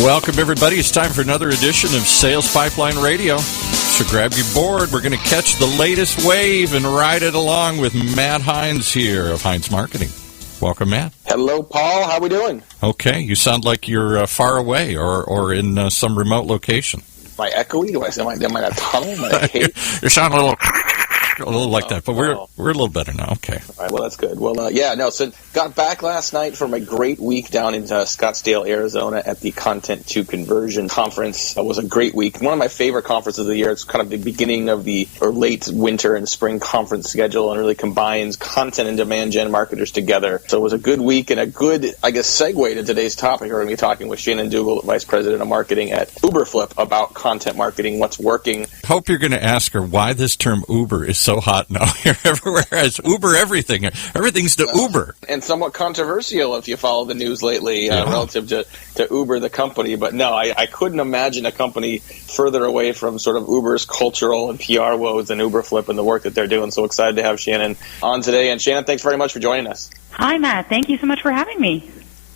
Welcome, everybody. It's time for another edition of Sales Pipeline Radio. So grab your board. We're going to catch the latest wave and ride it along with Matt Hines here of Hines Marketing. Welcome, Matt. Hello, Paul. How we doing? Okay. You sound like you're far away or in some remote location. Am I echoey? Am I in a tunnel? Am I you sound a little like that, but we're a little better now. Okay. All right, well, that's good. Well, so got back last night from a great week down in Scottsdale, Arizona at the Content to Conversion Conference. It was a great week. One of my favorite conferences of the year. It's kind of the beginning of the late winter and spring conference schedule and really combines content and demand gen marketers together. So it was a good week and a good, segue to today's topic. We're going to be talking with Shannon Dougall, Vice President of Marketing at Uberflip, about content marketing, what's working. Hope you're going to ask her why this term Uber is so hot now. You're everywhere. It's Uber everything. Everything's to Uber. And somewhat controversial if you follow the news lately relative to Uber, the company. But no, I couldn't imagine a company further away from sort of Uber's cultural and PR woes than Uberflip and the work that they're doing. So excited to have Shannon on today. And Shannon, thanks very much for joining us. Hi, Matt. Thank you so much for having me.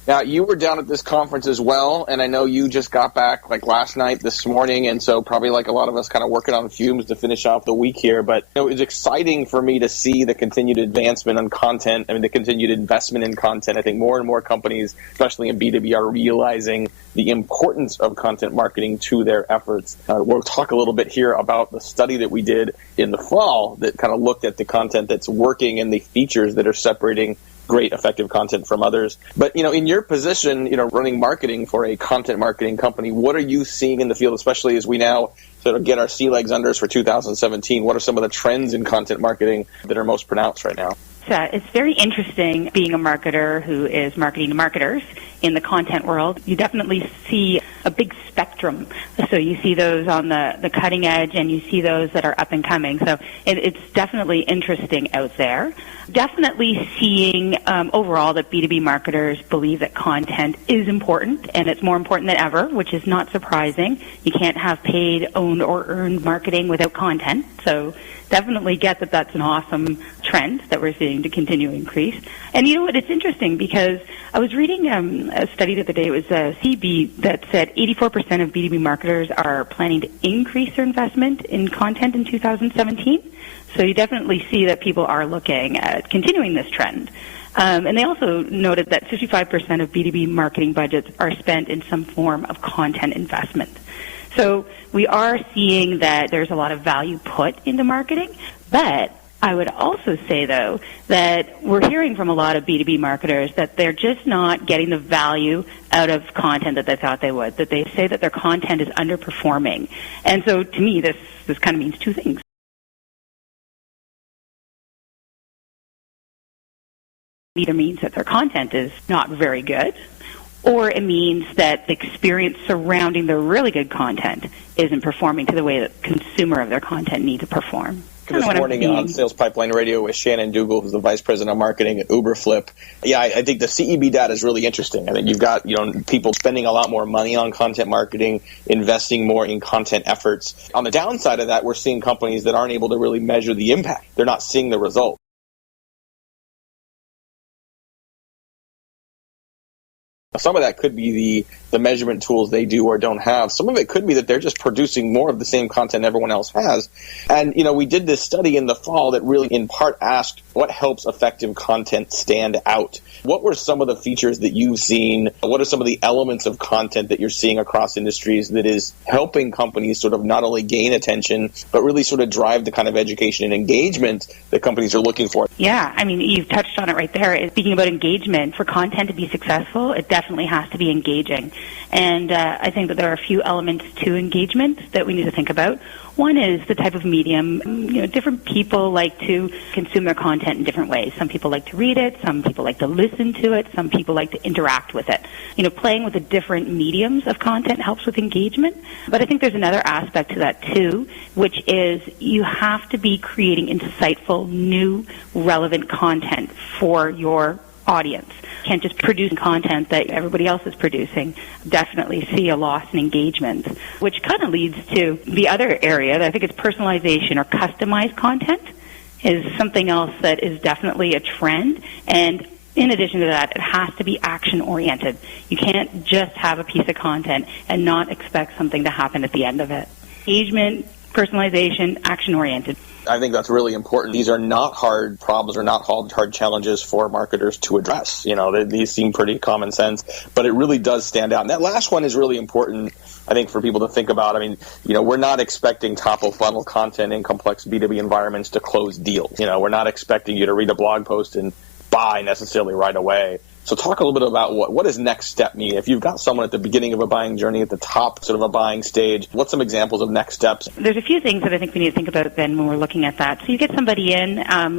Now, you were down at this conference as well, and I know you just got back last night, this morning, and so probably like a lot of us kind of working on fumes to finish off the week here. But it was exciting for me to see the continued advancement on content, the continued investment in content. I think more and more companies, especially in B2B, are realizing the importance of content marketing to their efforts. We'll talk a little bit here about the study that we did in the fall that kind of looked at the content that's working and the features that are separating great, effective content from others. But, in your position, running marketing for a content marketing company, what are you seeing in the field, especially as we now sort of get our sea legs under us for 2017? What are some of the trends in content marketing that are most pronounced right now? It's very interesting being a marketer who is marketing to marketers in the content world. You definitely see a big spectrum. So you see those on the cutting edge and you see those that are up and coming. So it's definitely interesting out there. Definitely seeing overall that B2B marketers believe that content is important, and it's more important than ever, which is not surprising. You can't have paid, owned, or earned marketing without content. So definitely get that that's an awesome trend that we're seeing to continue to increase. And you know what? It's interesting because I was reading a study the other day. It was CB that said 84% of B2B marketers are planning to increase their investment in content in 2017. So you definitely see that people are looking at continuing this trend. And they also noted that 55% of B2B marketing budgets are spent in some form of content investment. So we are seeing that there's a lot of value put into marketing, but I would also say, though, that we're hearing from a lot of B2B marketers that they're just not getting the value out of content that they thought they would, that they say that their content is underperforming. And so to me, this kind of means two things. Either means that their content is not very good, or it means that the experience surrounding the really good content isn't performing to the way that the consumer of their content needs to perform. This morning on Sales Pipeline Radio with Shannon Dougall, who's the Vice President of Marketing at Uberflip. Yeah, I think the CEB data is really interesting. I think you've got people spending a lot more money on content marketing, investing more in content efforts. On the downside of that, we're seeing companies that aren't able to really measure the impact. They're not seeing the result. Some of that could be the measurement tools they do or don't have. Some of it could be that they're just producing more of the same content everyone else has. And, we did this study in the fall that really in part asked what helps effective content stand out. What were some of the features that you've seen? What are some of the elements of content that you're seeing across industries that is helping companies sort of not only gain attention, but really sort of drive the kind of education and engagement that companies are looking for? Yeah, you've touched on it right there. Speaking about engagement, for content to be successful, it definitely has to be engaging. And I think that there are a few elements to engagement that we need to think about. One is the type of medium. Different people like to consume their content in different ways. Some people like to read it. Some people like to listen to it. Some people like to interact with it. Playing with the different mediums of content helps with engagement. But I think there's another aspect to that, too, which is you have to be creating insightful, new, relevant content for your audience. Can't just produce content that everybody else is producing. Definitely see a loss in engagement, which kind of leads to the other area that I think is personalization or customized content is something else that is definitely a trend. And In addition to that, it has to be action-oriented. You can't just have a piece of content and not expect something to happen at the end of it. Engagement, personalization, action-oriented. I think that's really important. These are not hard problems or not hard challenges for marketers to address. These seem pretty common sense, but it really does stand out. And that last one is really important, I think, for people to think about. I mean, we're not expecting top-of-funnel content in complex B2B environments to close deals. We're not expecting you to read a blog post and buy necessarily right away. So talk a little bit about what does next step mean? If you've got someone at the beginning of a buying journey, at the top sort of a buying stage, what's some examples of next steps? There's a few things that I think we need to think about then when we're looking at that. So you get somebody in,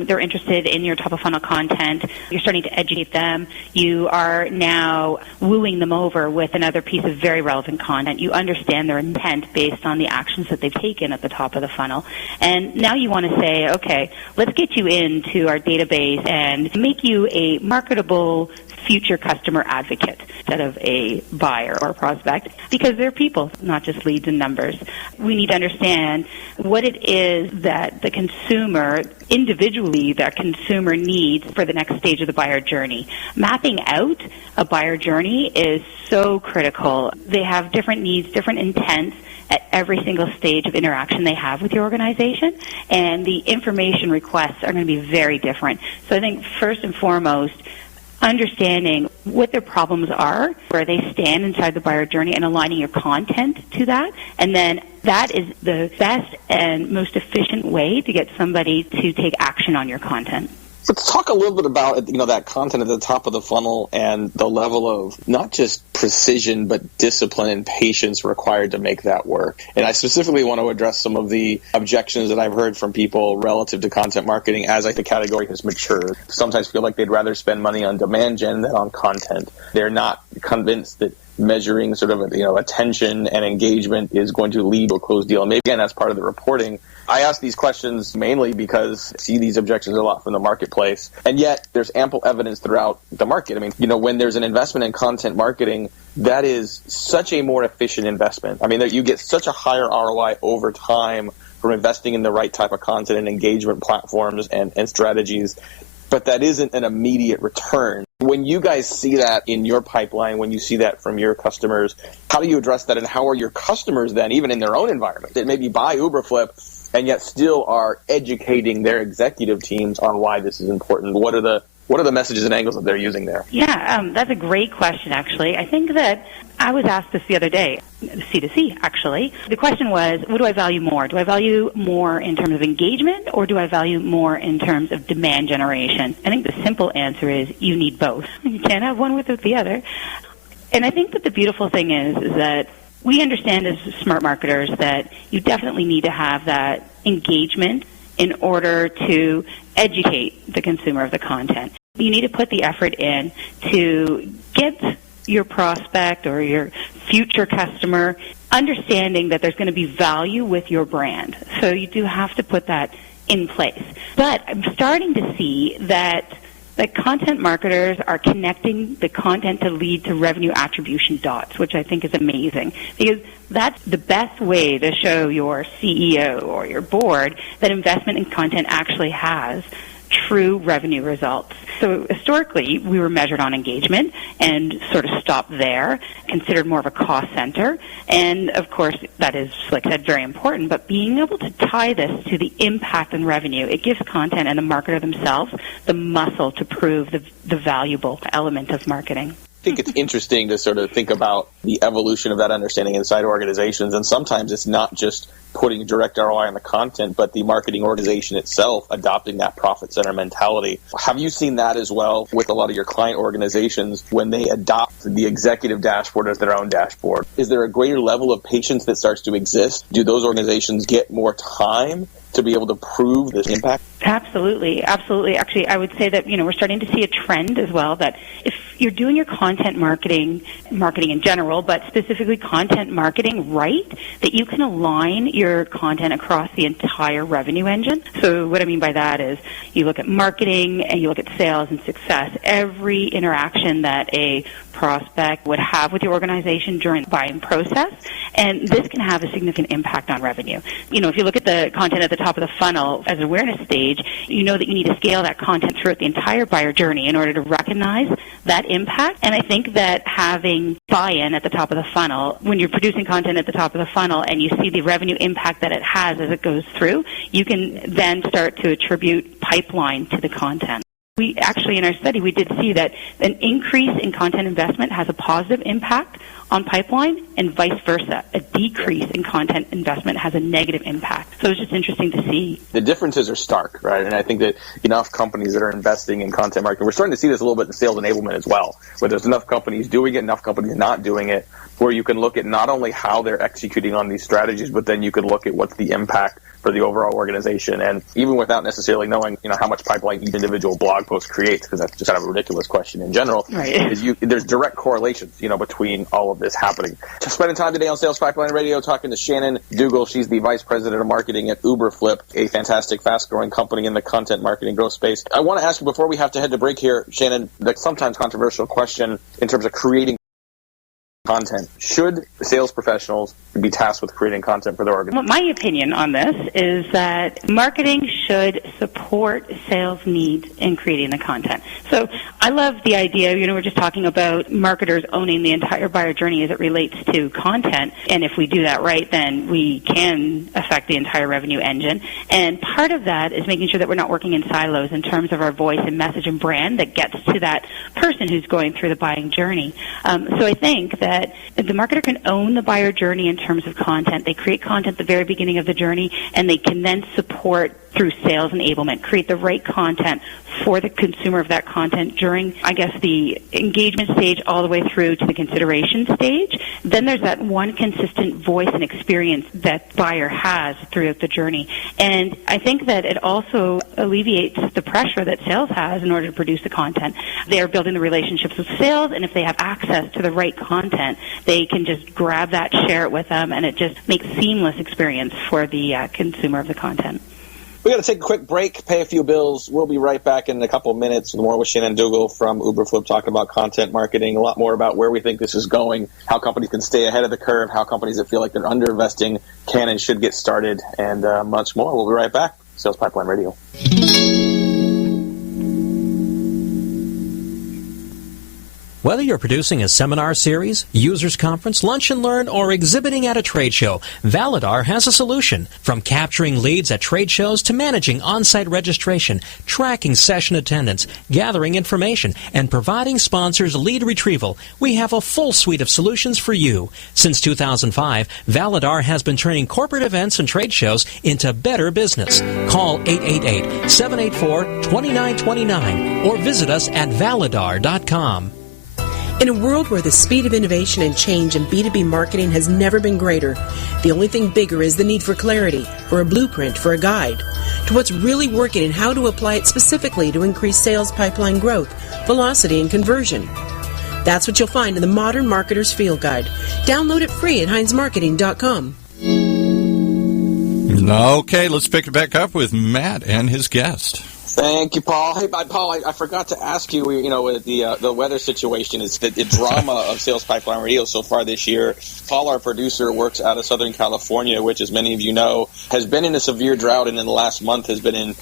they're interested in your top-of-funnel content, you're starting to educate them, you are now wooing them over with another piece of very relevant content. You understand their intent based on the actions that they've taken at the top of the funnel. And now you want to say, okay, let's get you into our database and make you a marketable future customer advocate instead of a buyer or prospect, because they're people, not just leads and numbers. We need to understand what it is that the consumer, individually, that consumer needs for the next stage of the buyer journey. Mapping out a buyer journey is so critical. They have different needs, different intents at every single stage of interaction they have with your organization, and the information requests are going to be very different. So I think first and foremost, understanding what their problems are, where they stand inside the buyer journey, and aligning your content to that. And then that is the best and most efficient way to get somebody to take action on your content. Let's talk a little bit about that content at the top of the funnel and the level of not just precision but discipline and patience required to make that work. And I specifically want to address some of the objections that I've heard from people relative to content marketing as the category has matured. Sometimes feel like they'd rather spend money on demand gen than on content. They're not convinced that measuring sort of attention and engagement is going to lead to a closed deal. And maybe again that's part of the reporting. I ask these questions mainly because I see these objections a lot from the marketplace, and yet there's ample evidence throughout the market. I mean, when there's an investment in content marketing, that is such a more efficient investment. I mean, you get such a higher ROI over time from investing in the right type of content and engagement platforms and strategies, but that isn't an immediate return. When you guys see that in your pipeline, when you see that from your customers, how do you address that, and how are your customers then, even in their own environment, that maybe buy Uberflip and yet still are educating their executive teams on why this is important? What are the messages and angles that they're using there? Yeah, that's a great question, actually. I think that I was asked this the other day, C2C, actually. The question was, what do I value more? Do I value more in terms of engagement, or do I value more in terms of demand generation? I think the simple answer is you need both. You can't have one without the other. And I think that the beautiful thing is that we understand as smart marketers that you definitely need to have that engagement in order to educate the consumer of the content. You need to put the effort in to get your prospect or your future customer understanding that there's going to be value with your brand. So you do have to put that in place. But I'm starting to see that content marketers are connecting the content to lead to revenue attribution dots, which I think is amazing, because that's the best way to show your CEO or your board that investment in content actually has true revenue results. So historically, we were measured on engagement and sort of stopped there, considered more of a cost center. And of course, that is, like I said, very important. But being able to tie this to the impact on revenue, it gives content and the marketer themselves the muscle to prove the valuable element of marketing. I think it's interesting to sort of think about the evolution of that understanding inside organizations. And sometimes it's not just putting direct ROI on the content, but the marketing organization itself adopting that profit center mentality. Have you seen that as well with a lot of your client organizations when they adopt the executive dashboard as their own dashboard? Is there a greater level of patience that starts to exist? Do those organizations get more time to be able to prove this impact? Absolutely. Absolutely. Actually, I would say that, we're starting to see a trend as well that if you're doing your content marketing in general, but specifically content marketing right, that you can align your content across the entire revenue engine. So what I mean by that is you look at marketing and you look at sales and success. Every interaction that a prospect would have with your organization during the buying process, and this can have a significant impact on revenue. If you look at the content at the top of the funnel as an awareness stage, stage, you know that you need to scale that content throughout the entire buyer journey in order to recognize that impact. And I think that having buy-in at the top of the funnel, when you're producing content at the top of the funnel and you see the revenue impact that it has as it goes through, you can then start to attribute pipeline to the content. We actually, in our study, we did see that an increase in content investment has a positive impact on pipeline, and vice versa. A decrease in content investment has a negative impact. So it's just interesting to see. The differences are stark, right? And I think that enough companies that are investing in content marketing, we're starting to see this a little bit in sales enablement as well, where there's enough companies doing it, enough companies not doing it, where you can look at not only how they're executing on these strategies, but then you can look at what's the impact for the overall organization. And even without necessarily knowing, how much pipeline each individual blog post creates, because that's just kind of a ridiculous question in general, right. There's direct correlations, between all of this happening. Just spending time today on Sales Pipeline Radio talking to Shannon Dougall. She's the Vice President of Marketing at Uberflip, a fantastic, fast-growing company in the content marketing growth space. I want to ask you, before we have to head to break here, Shannon, the sometimes controversial question in terms of creating content. Should sales professionals be tasked with creating content for their organization? My opinion on this is that marketing should support sales needs in creating the content. So I love the idea, we're just talking about marketers owning the entire buyer journey as it relates to content. And if we do that right, then we can affect the entire revenue engine. And part of that is making sure that we're not working in silos in terms of our voice and message and brand that gets to that person who's going through the buying journey. So I think that the marketer can own the buyer journey in terms of content. They create content at the very beginning of the journey, and they can then support through sales enablement, create the right content for the consumer of that content during, the engagement stage all the way through to the consideration stage. Then there's that one consistent voice and experience that buyer has throughout the journey. And I think that it also alleviates the pressure that sales has in order to produce the content. They are building the relationships with sales, and if they have access to the right content, they can just grab that, share it with them, and it just makes seamless experience for the consumer of the content. We got to take a quick break, pay a few bills. We'll be right back in a couple of minutes with more with Shannon Dougall from Uberflip, talking about content marketing, a lot more about where we think this is going, how companies can stay ahead of the curve, how companies that feel like they're underinvesting can and should get started, and much more. We'll be right back. Sales Pipeline Radio. Whether you're producing a seminar series, users conference, lunch and learn, or exhibiting at a trade show, Validar has a solution. From capturing leads at trade shows to managing on-site registration, tracking session attendance, gathering information, and providing sponsors lead retrieval, we have a full suite of solutions for you. Since 2005, Validar has been turning corporate events and trade shows into better business. Call 888-784-2929 or visit us at validar.com. In a world where the speed of innovation and change in B2B marketing has never been greater, the only thing bigger is the need for clarity, for a blueprint, for a guide to what's really working and how to apply it specifically to increase sales pipeline growth, velocity, and conversion. That's what you'll find in the Modern Marketer's Field Guide. Download it free at HeinzMarketing.com. Okay, let's pick it back up with Matt and his guest. Thank you, Paul. Hey, Paul, I forgot to ask you, with the weather situation, is the drama of Sales Pipeline Radio so far this year. Paul, our producer, works out of Southern California, which, as many of you know, has been in a severe drought, and in the last month has been in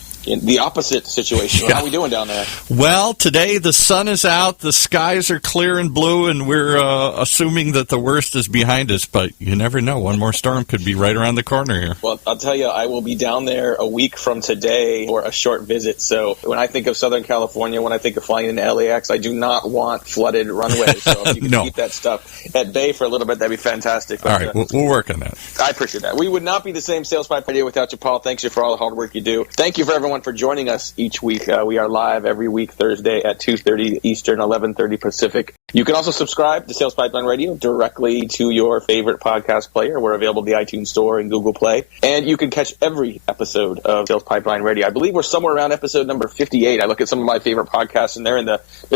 the opposite situation. Yeah. How are we doing down there? Well, today the sun is out, the skies are clear and blue, and we're assuming that the worst is behind us, but you never know. One more storm could be right around the corner here. Well, I'll tell you, I will be down there a week from today for a short visit. So when I think of Southern California, when I think of flying into LAX, I do not want flooded runways. So if you can keep that stuff at bay for a little bit, that'd be fantastic. But, all right, we'll work on that. I appreciate that. We would not be the same Sales Pipe Radio without you, Paul. Thanks you for all the hard work you do. Thank you for everyone for joining us each week. We are live every week Thursday at 2:30 Eastern, 11:30 Pacific. You can also subscribe to Sales Pipeline Radio directly to your favorite podcast player. We're available in the iTunes Store and Google Play. And you can catch every episode of Sales Pipeline Radio. I believe we're somewhere around episode number 58. I look at some of my favorite podcasts, and they're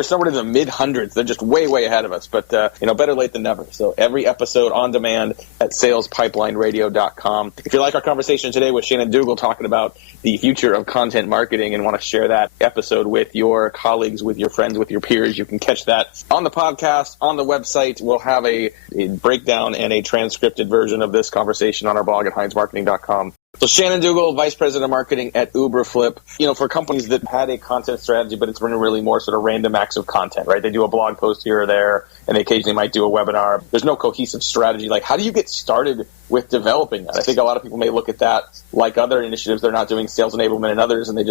somewhere in the mid-hundreds. They're just way, way ahead of us. But, better late than never. So every episode on demand at salespipelineradio.com. If you like our conversation today with Shannon Dougall talking about the future of content marketing and want to share that episode with your colleagues, with your friends, with your peers, you can catch that on the podcast, on the website. We'll have a breakdown and a transcripted version of this conversation on our blog at HeinzMarketing.com. So Shannon Dougall, Vice President of Marketing at Uberflip. For companies that had a content strategy, but it's really more sort of random acts of content, right? They do a blog post here or there, and they occasionally might do a webinar. There's no cohesive strategy. Like, how do you get started with developing that? I think a lot of people may look at that like other initiatives. They're not doing sales enablement and others, and they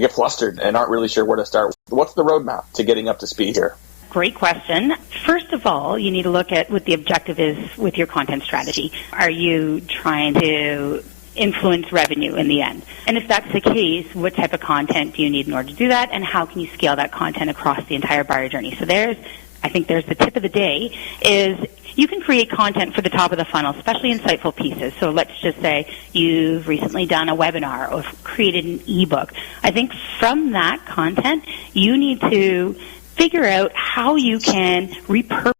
get flustered and aren't really sure where to start. What's the roadmap to getting up to speed here? Great question. First of all, you need to look at what the objective is with your content strategy. Are you trying to influence revenue in the end? And if that's the case, what type of content do you need in order to do that, and how can you scale that content across the entire buyer journey? So I think there's the tip of the day is you can create content for the top of the funnel, especially insightful pieces. So let's just say you've recently done a webinar or created an ebook. I think from that content, you need to figure out how you can repurpose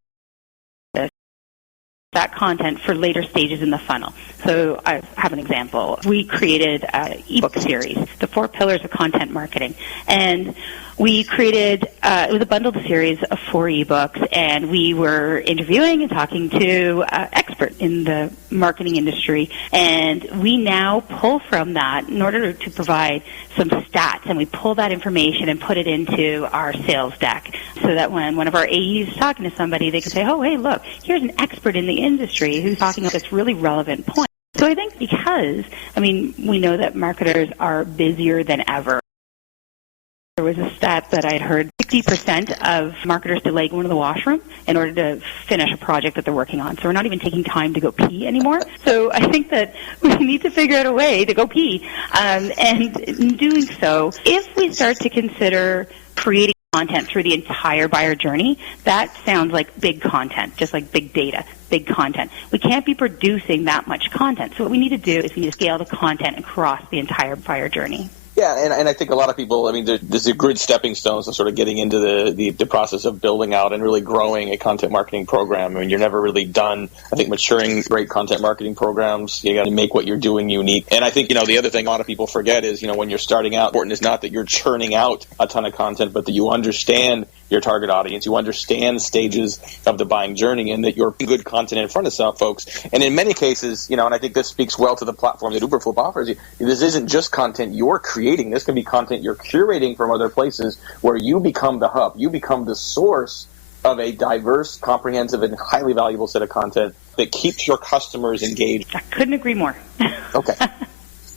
that content for later stages in the funnel. So I have an example. We created an ebook series, The 4 Pillars of Content Marketing. And we created, it was a bundled series of 4 ebooks, and we were interviewing and talking to experts in the marketing industry. And we now pull from that in order to provide some stats, and we pull that information and put it into our sales deck so that when one of our AEs is talking to somebody, they can say, oh, hey, look, here's an expert in the industry who's talking about this really relevant point. So I think because, we know that marketers are busier than ever. There was a stat that I'd heard 60% of marketers delay going to the washroom in order to finish a project that they're working on. So we're not even taking time to go pee anymore. So I think that we need to figure out a way to go pee. And in doing so, if we start to consider creating content through the entire buyer journey, that sounds like big content, just like big data, big content. We can't be producing that much content. So what we need to do is we need to scale the content across the entire buyer journey. Yeah, and I think a lot of people, there's a good stepping stones to sort of getting into the process of building out and really growing a content marketing program. You're never really done. I think maturing great content marketing programs, you got to make what you're doing unique. And I think, the other thing a lot of people forget is, when you're starting out, important is not that you're churning out a ton of content, but that you understand your target audience, you understand stages of the buying journey, and that you're putting good content in front of some folks. And in many cases, and I think this speaks well to the platform that Uberflip offers you, this isn't just content you're creating. This can be content you're curating from other places where you become the hub. You become the source of a diverse, comprehensive, and highly valuable set of content that keeps your customers engaged. I couldn't agree more. Okay.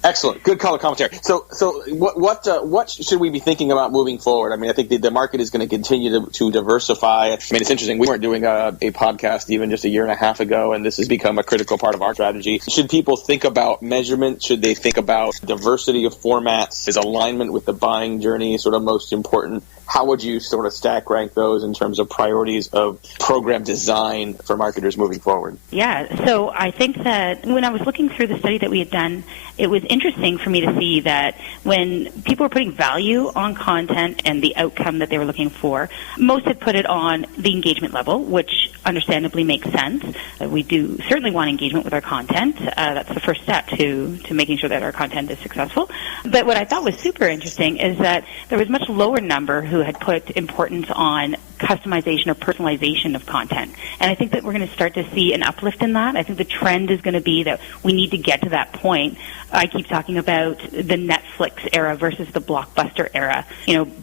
Excellent. Good color commentary. So what should we be thinking about moving forward? I think the market is going to continue to diversify. It's interesting. We weren't doing a podcast even just a year and a half ago, and this has become a critical part of our strategy. Should people think about measurement? Should they think about diversity of formats? Is alignment with the buying journey sort of most important? How would you sort of stack rank those in terms of priorities of program design for marketers moving forward? Yeah, so I think that when I was looking through the study that we had done, it was interesting for me to see that when people were putting value on content and the outcome that they were looking for, most had put it on the engagement level, which understandably makes sense. We do certainly want engagement with our content. That's the first step to making sure that our content is successful. But what I thought was super interesting is that there was a much lower number who had put importance on customization or personalization of content. And I think that we're going to start to see an uplift in that. I think the trend is going to be that we need to get to that point. I keep talking about the Netflix era versus the Blockbuster era.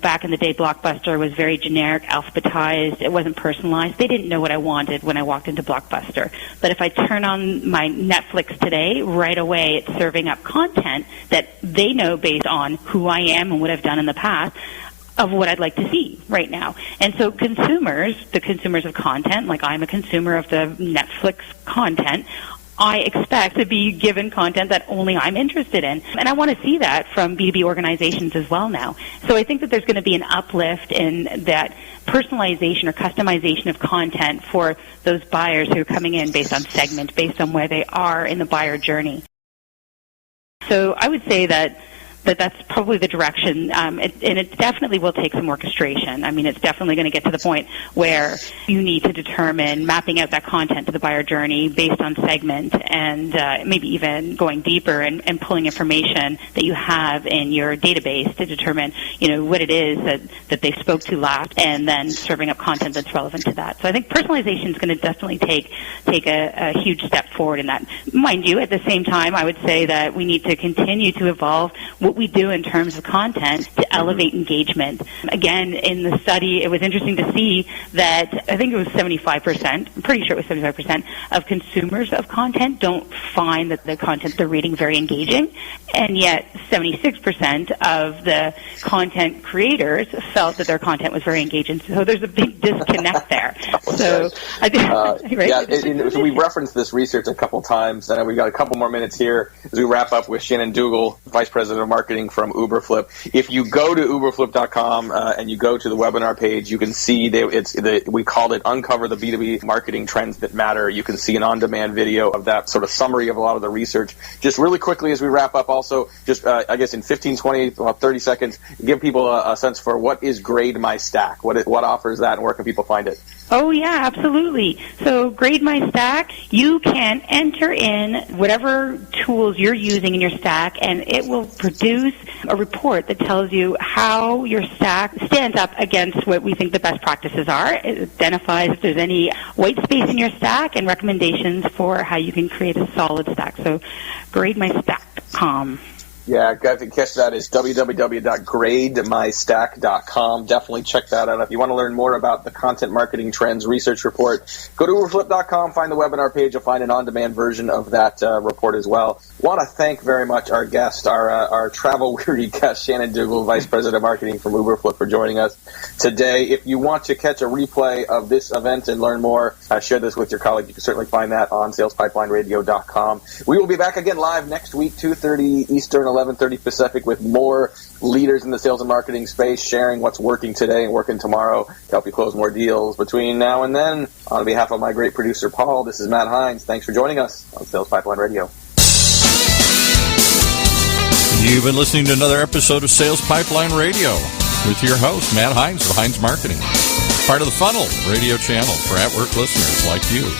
Back in the day, Blockbuster was very generic, alphabetized. It wasn't personalized. They didn't know what I wanted when I walked into Blockbuster. But if I turn on my Netflix today, right away it's serving up content that they know based on who I am and what I've done in the past, of what I'd like to see right now. And so the consumers of content, like I'm a consumer of the Netflix content, I expect to be given content that only I'm interested in. And I want to see that from B2B organizations as well now. So I think that there's going to be an uplift in that personalization or customization of content for those buyers who are coming in based on segment, based on where they are in the buyer journey. So I would say that that's probably the direction, and it definitely will take some orchestration. I mean, it's definitely going to get to the point where you need to determine mapping out that content to the buyer journey based on segment, and maybe even going deeper and pulling information that you have in your database to determine, what it is that they spoke to last, and then serving up content that's relevant to that. So I think personalization is going to definitely take a huge step forward in that. Mind you, at the same time, I would say that we need to continue to evolve what we do in terms of content to elevate engagement. Again, in the study, it was interesting to see that I think it was 75%, I'm pretty sure it was 75% of consumers of content don't find that the content they're reading very engaging, and yet 76% of the content creators felt that their content was very engaging. So there's a big disconnect there. So I think, right? Yeah, so we referenced this research a couple times, and we've got a couple more minutes here as we wrap up with Shannon Dougall, Vice President of Marketing from Uberflip. If you go to uberflip.com and you go to the webinar page, you can see we called it Uncover the B2B Marketing Trends That Matter. You can see an on-demand video of that sort of summary of a lot of the research. Just really quickly as we wrap up, also, just I guess in 15, 20, 30 seconds, give people a sense for what is Grade My Stack, what offers that, and where can people find it? Oh, yeah, absolutely. So Grade My Stack, you can enter in whatever tools you're using in your stack, and it will produce a report that tells you how your stack stands up against what we think the best practices are. It identifies if there's any white space in your stack and recommendations for how you can create a solid stack. So grademystack.com. Yeah, guys, to catch that is www.grademystack.com. Definitely check that out. If you want to learn more about the Content Marketing Trends Research Report, go to uberflip.com, find the webinar page. You'll find an on-demand version of that report as well. Want to thank very much our guest, our travel-weary guest, Shannon Dougall, Vice President of Marketing from Uberflip, for joining us today. If you want to catch a replay of this event and learn more, share this with your colleague. You can certainly find that on salespipelineradio.com. We will be back again live next week, 2:30 Eastern, 11:30 Pacific, with more leaders in the sales and marketing space sharing what's working today and working tomorrow to help you close more deals between now and then. On behalf of my great producer, Paul, this is Matt Hines. Thanks for joining us on Sales Pipeline Radio. You've been listening to another episode of Sales Pipeline Radio with your host, Matt Hines of Hines Marketing, part of the Funnel radio channel for at-work listeners like you.